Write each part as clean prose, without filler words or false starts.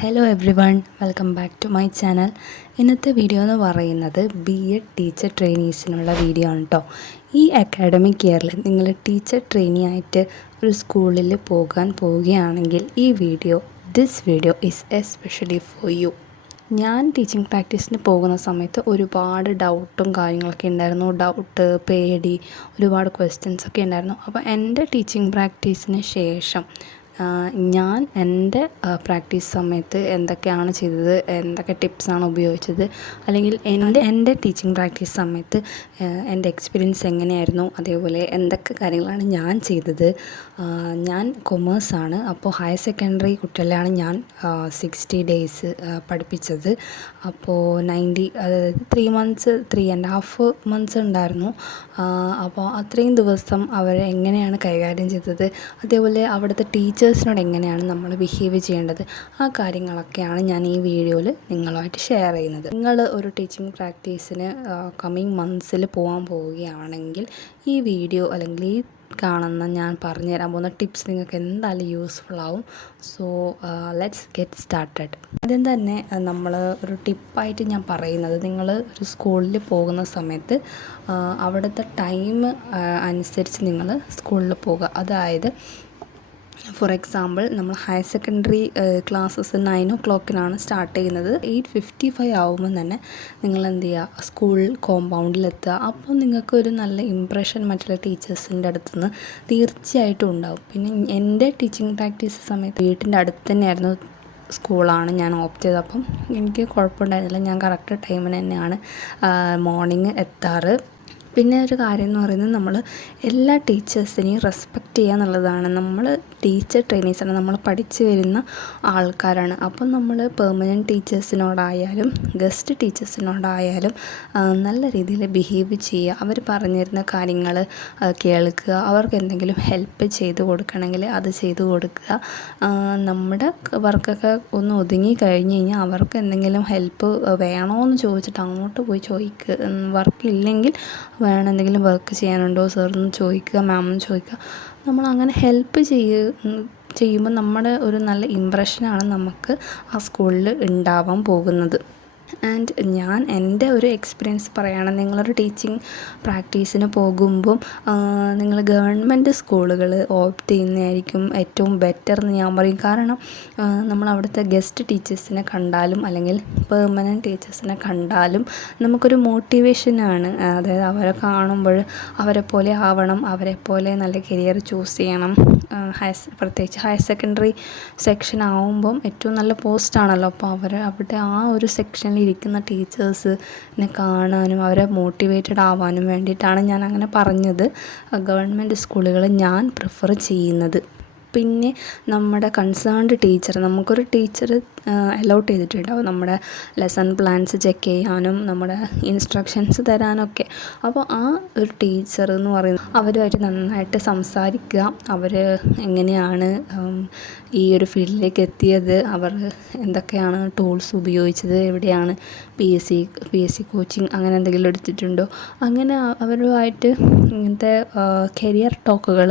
Hello everyone, welcome back to my channel. ഇന്നത്തെ video എന്ന് പറയുന്നത് B.Ed ടീച്ചർ ട്രെയിനീസിനുള്ള വീഡിയോ ആണ് കേട്ടോ. ഈ അക്കാഡമിക് ഇയറിൽ നിങ്ങൾ ടീച്ചർ ട്രെയിനി ആയിട്ട് ഒരു സ്കൂളിൽ പോകാൻ പോവുകയാണെങ്കിൽ this video is especially for you. ഞാൻ ടീച്ചിങ് പ്രാക്ടീസിന് പോകുന്ന സമയത്ത് ഒരുപാട് ഡൗട്ടും കാര്യങ്ങളൊക്കെ ഉണ്ടായിരുന്നു. പേടി, ഒരുപാട് ക്വസ്റ്റ്യൻസൊക്കെ ഉണ്ടായിരുന്നു. അപ്പോൾ എൻ്റെ ടീച്ചിങ് പ്രാക്ടീസിന് ശേഷം ഞാൻ എൻ്റെ പ്രാക്ടീസ് സമയത്ത് എന്തൊക്കെയാണ് ചെയ്തത്, എന്തൊക്കെ ടിപ്സാണ് ഉപയോഗിച്ചത്, അല്ലെങ്കിൽ എൻ്റെ ടീച്ചിങ് പ്രാക്ടീസ് സമയത്ത് എൻ്റെ എക്സ്പീരിയൻസ് എങ്ങനെയായിരുന്നു, അതേപോലെ എന്തൊക്കെ കാര്യങ്ങളാണ് ഞാൻ ചെയ്തത്. ഞാൻ കൊമേഴ്സാണ്. അപ്പോൾ ഹയർ സെക്കൻഡറി കുട്ടികളെയാണ് ഞാൻ 60 ഡേയ്സ് പഠിപ്പിച്ചത്. അപ്പോൾ 3.5 മന്ത്സ് ഉണ്ടായിരുന്നു. അപ്പോൾ അത്രയും ദിവസം അവരെ എങ്ങനെയാണ് കൈകാര്യം ചെയ്തത്, അതേപോലെ അവിടുത്തെ ടീച്ചേഴ്സിനോട് എങ്ങനെയാണ് നമ്മൾ ബിഹേവ് ചെയ്യേണ്ടത്, ആ കാര്യങ്ങളൊക്കെയാണ് ഞാൻ ഈ വീഡിയോയിൽ നിങ്ങളുമായിട്ട് ഷെയർ ചെയ്യുന്നത്. നിങ്ങൾ ഒരു ടീച്ചിങ് പ്രാക്ടീസിന് കമ്മിങ് മന്ത്സിൽ പോകാൻ പോവുകയാണെങ്കിൽ ഈ വീഡിയോ അല്ലെങ്കിൽ ഈ കാണുന്ന ഞാൻ പറഞ്ഞു തരാൻ പോകുന്ന ടിപ്സ് നിങ്ങൾക്ക് എന്തായാലും യൂസ്ഫുൾ ആവും. So let's get started. ആദ്യം തന്നെ നമ്മൾ ഒരു ടിപ്പായിട്ട് ഞാൻ പറയുന്നത്, നിങ്ങൾ ഒരു സ്കൂളിൽ പോകുന്ന സമയത്ത് അവിടുത്തെ ടൈം അനുസരിച്ച് നിങ്ങൾ സ്കൂളിൽ പോകുക. അതായത് ഫോർ എക്സാമ്പിൾ, നമ്മൾ higher secondary classes 9 o'clock start ചെയ്യുന്നത്. 8:55 ആകുമ്പോൾ തന്നെ നിങ്ങൾ എന്ത് ചെയ്യുക, സ്കൂൾ കോമ്പൗണ്ടിലെത്തുക. അപ്പോൾ നിങ്ങൾക്കൊരു നല്ല ഇമ്പ്രഷൻ മറ്റുള്ള ടീച്ചേഴ്സിൻ്റെ അടുത്തുനിന്ന് തീർച്ചയായിട്ടും ഉണ്ടാവും. പിന്നെ എൻ്റെ ടീച്ചിങ് പ്രാക്ടീസ് സമയത്ത് വീട്ടിൻ്റെ അടുത്ത് തന്നെയായിരുന്നു സ്കൂളാണ് ഞാൻ ഓപ്റ്റ് ചെയ്തത്. അപ്പം എനിക്ക് കുഴപ്പമുണ്ടായിരുന്നില്ല. ഞാൻ കറക്റ്റ് ടൈമിന് തന്നെയാണ് മോർണിംഗ് എത്താറ്. പിന്നെ ഒരു കാര്യം എന്ന് പറയുന്നത്, നമ്മൾ എല്ലാ ടീച്ചേഴ്സിനെയും റെസ്പെക്റ്റ് ചെയ്യുക എന്നുള്ളതാണ്. നമ്മൾ ടീച്ചർ ട്രെയിനീസാണ്, നമ്മൾ പഠിച്ചു വരുന്ന ആൾക്കാരാണ്. അപ്പം നമ്മൾ പെർമനൻറ്റ് ടീച്ചേഴ്സിനോടായാലും ഗസ്റ്റ് ടീച്ചേഴ്സിനോടായാലും നല്ല രീതിയിൽ ബിഹേവ് ചെയ്യുക. അവർ പറഞ്ഞു തരുന്ന കാര്യങ്ങൾ കേൾക്കുക. അവർക്ക് എന്തെങ്കിലും ഹെൽപ്പ് ചെയ്ത് കൊടുക്കണമെങ്കിൽ അത് ചെയ്ത് കൊടുക്കുക. നമ്മുടെ വർക്കൊക്കെ ഒന്ന് ഒതുങ്ങി കഴിഞ്ഞ് കഴിഞ്ഞാൽ അവർക്ക് എന്തെങ്കിലും ഹെൽപ്പ് വേണമെന്ന് ചോദിച്ചിട്ട് അങ്ങോട്ട് പോയി ചോദിക്കുക. വർക്കില്ലെങ്കിൽ വേണം, എന്തെങ്കിലും വർക്ക് ചെയ്യാനുണ്ടോ സാറെന്ന് ചോദിക്കുക, മാമെന്ന് ചോദിക്കുക. നമ്മളങ്ങനെ ഹെൽപ്പ് ചെയ്യുമ്പോൾ നമ്മുടെ ഒരു നല്ല ഇമ്പ്രഷനാണ് നമുക്ക് ആ സ്കൂളിൽ ഉണ്ടാവാൻ പോകുന്നത്. ആൻഡ് ഞാൻ എൻ്റെ ഒരു എക്സ്പീരിയൻസ് പറയുകയാണ്. നിങ്ങളൊരു ടീച്ചിങ് പ്രാക്ടീസിന് പോകുമ്പം നിങ്ങൾ ഗവൺമെൻറ് സ്കൂളുകൾ ഓപ്റ്റ് ചെയ്യുന്നതായിരിക്കും ഏറ്റവും ബെറ്റർ എന്ന് ഞാൻ പറയും. കാരണം നമ്മൾ അവിടുത്തെ ഗസ്റ്റ് ടീച്ചേഴ്സിനെ കണ്ടാലും അല്ലെങ്കിൽ പെർമനൻറ്റ് ടീച്ചേഴ്സിനെ കണ്ടാലും നമുക്കൊരു മോട്ടിവേഷനാണ്. അതായത് അവരെ കാണുമ്പോൾ അവരെ പോലെ ആവണം, അവരെ പോലെ നല്ല കരിയർ ചൂസ് ചെയ്യണം. പ്രത്യേകിച്ച് ഹയർ സെക്കൻഡറി സെക്ഷൻ ആവുമ്പം ഏറ്റവും നല്ല പോസ്റ്റാണല്ലോ. അപ്പോൾ അവിടെ ആ ഒരു സെക്ഷനിൽ ഇരിക്കുന്ന ടീച്ചേഴ്സിനെ കാണാനും അവരെ മോട്ടിവേറ്റഡ് ആവാനും വേണ്ടിയിട്ടാണ് ഞാൻ അങ്ങനെ പറഞ്ഞത്. ഗവൺമെൻറ് സ്കൂളുകൾ ഞാൻ പ്രിഫർ ചെയ്യുന്നത്. പിന്നെ നമ്മുടെ കൺസേൺഡ് ടീച്ചർ, നമുക്കൊരു ടീച്ചർ അലോട്ട് ചെയ്തിട്ടുണ്ടാവും നമ്മുടെ ലെസൺ പ്ലാൻസ് ചെക്ക് ചെയ്യാനും നമ്മുടെ ഇൻസ്ട്രക്ഷൻസ് തരാനൊക്കെ. അപ്പോൾ ആ ഒരു ടീച്ചർ എന്ന് പറയുന്നത് അവരുമായിട്ട് നന്നായിട്ട് സംസാരിക്കുക. അവർ എങ്ങനെയാണ് ഈ ഒരു ഫീൽഡിലേക്ക് എത്തിയത്, അവർ എന്തൊക്കെയാണ് ടൂൾസ് ഉപയോഗിച്ചത്, എവിടെയാണ് പി എസ് സി കോച്ചിങ് അങ്ങനെ എന്തെങ്കിലും എടുത്തിട്ടുണ്ടോ, അങ്ങനെ അവരുമായിട്ട് ഇങ്ങനത്തെ കരിയർ ടോക്കുകൾ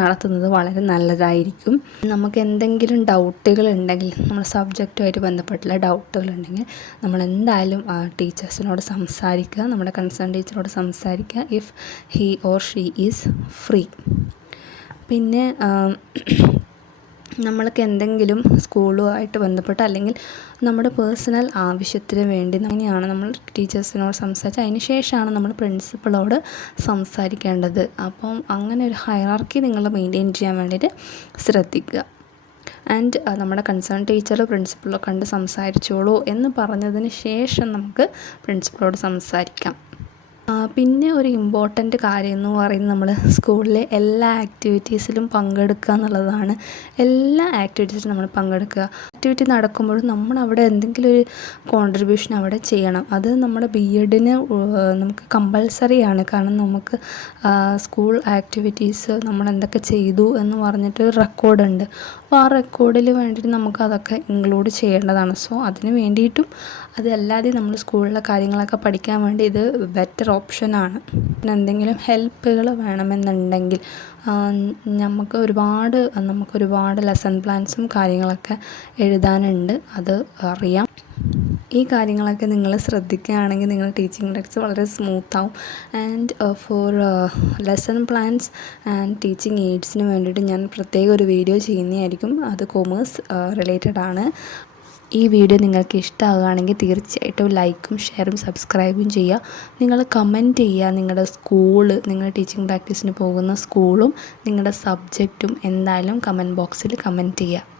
നടത്തുന്നത് വളരെ നല്ലതായിരിക്കും. നമുക്ക് എന്തെങ്കിലും ഡൗട്ടുകൾ ഉണ്ടെങ്കിൽ, നമ്മുടെ സബ്ജക്റ്റുമായിട്ട് ബന്ധപ്പെട്ടുള്ള ഡൗട്ടുകൾ ഉണ്ടെങ്കിൽ നമ്മൾ എന്തായാലും ടീച്ചേഴ്സിനോട് സംസാരിക്കുക, നമ്മുടെ കൺസേൺ ടീച്ചറോട് സംസാരിക്കുക, if he or she is free. പിന്നെ നമ്മൾക്ക് എന്തെങ്കിലും സ്കൂളുമായിട്ട് ബന്ധപ്പെട്ട് അല്ലെങ്കിൽ നമ്മുടെ പേഴ്സണൽ ആവശ്യത്തിന് വേണ്ടി അങ്ങനെയാണ് നമ്മൾ ടീച്ചേഴ്സിനോട് സംസാരിച്ച് അതിന് ശേഷമാണ് നമ്മൾ പ്രിൻസിപ്പളോട് സംസാരിക്കേണ്ടത്. അപ്പം അങ്ങനെ ഒരു ഹയറാർക്കി നിങ്ങൾ മെയിൻറ്റെയിൻ ചെയ്യാൻ വേണ്ടിയിട്ട് ശ്രദ്ധിക്കുക. ആൻഡ് നമ്മുടെ കൺസേൺ ടീച്ചർ പ്രിൻസിപ്പളെ കണ്ട് സംസാരിച്ചോളൂ എന്ന് പറഞ്ഞതിന് ശേഷം നമുക്ക് പ്രിൻസിപ്പളോട് സംസാരിക്കാം. പിന്നെ ഒരു ഇമ്പോർട്ടൻ്റ് കാര്യം എന്ന് പറയുന്നത്, നമ്മൾ സ്കൂളിലെ എല്ലാ ആക്ടിവിറ്റീസിലും പങ്കെടുക്കുക എന്നുള്ളതാണ്. എല്ലാ ആക്ടിവിറ്റീസിലും നമ്മൾ പങ്കെടുക്കുക. ആക്ടിവിറ്റി നടക്കുമ്പോഴും നമ്മൾ അവിടെ എന്തെങ്കിലും ഒരു കോൺട്രിബ്യൂഷൻ അവിടെ ചെയ്യണം. അത് നമ്മുടെ B.Edന് നമുക്ക് കമ്പൽസറിയാണ്. കാരണം നമുക്ക് സ്കൂൾ ആക്ടിവിറ്റീസ് നമ്മൾ എന്തൊക്കെ ചെയ്തു എന്ന് പറഞ്ഞിട്ട് ഒരു റെക്കോർഡുണ്ട്. അപ്പോൾ ആ റെക്കോർഡിൽ വേണ്ടിയിട്ട് നമുക്ക് അതൊക്കെ ഇൻക്ലൂഡ് ചെയ്യേണ്ടതാണ്. സോ അതിന് വേണ്ടിയിട്ടും അതല്ലാതെ നമ്മൾ സ്കൂളിലെ കാര്യങ്ങളൊക്കെ പഠിക്കാൻ വേണ്ടി ഇത് ബെറ്റർ ഓപ്ഷനാണ്. പിന്നെ എന്തെങ്കിലും ഹെൽപ്പുകൾ വേണമെന്നുണ്ടെങ്കിൽ നമുക്ക് ഒരുപാട് ലെസൺ പ്ലാൻസും കാര്യങ്ങളൊക്കെ എഴുതാനുണ്ട്, അത് അറിയാം. ഈ കാര്യങ്ങളൊക്കെ നിങ്ങൾ ശ്രദ്ധിക്കുകയാണെങ്കിൽ നിങ്ങളുടെ ടീച്ചിങ് ടെക്സ്റ്റ് വളരെ സ്മൂത്താവും. And for lesson plans and teaching എയ്ഡ്സിന് വേണ്ടിയിട്ട് ഞാൻ പ്രത്യേക ഒരു വീഡിയോ ചെയ്യുന്നതായിരിക്കും. അത് കൊമേഴ്സ് റിലേറ്റഡ് ആണ്. ഈ വീഡിയോ നിങ്ങൾക്ക് ഇഷ്ടമാകുകയാണെങ്കിൽ തീർച്ചയായിട്ടും ലൈക്കും ഷെയറും സബ്സ്ക്രൈബും ചെയ്യുക. നിങ്ങൾ കമൻറ്റ് ചെയ്യുക, നിങ്ങളുടെ സ്കൂള്, നിങ്ങൾ ടീച്ചിങ് പ്രാക്ടീസിന് പോകുന്ന സ്കൂളും നിങ്ങളുടെ സബ്ജക്റ്റും എന്തായാലും കമൻറ്റ് ബോക്സിൽ കമൻറ്റ് ചെയ്യുക.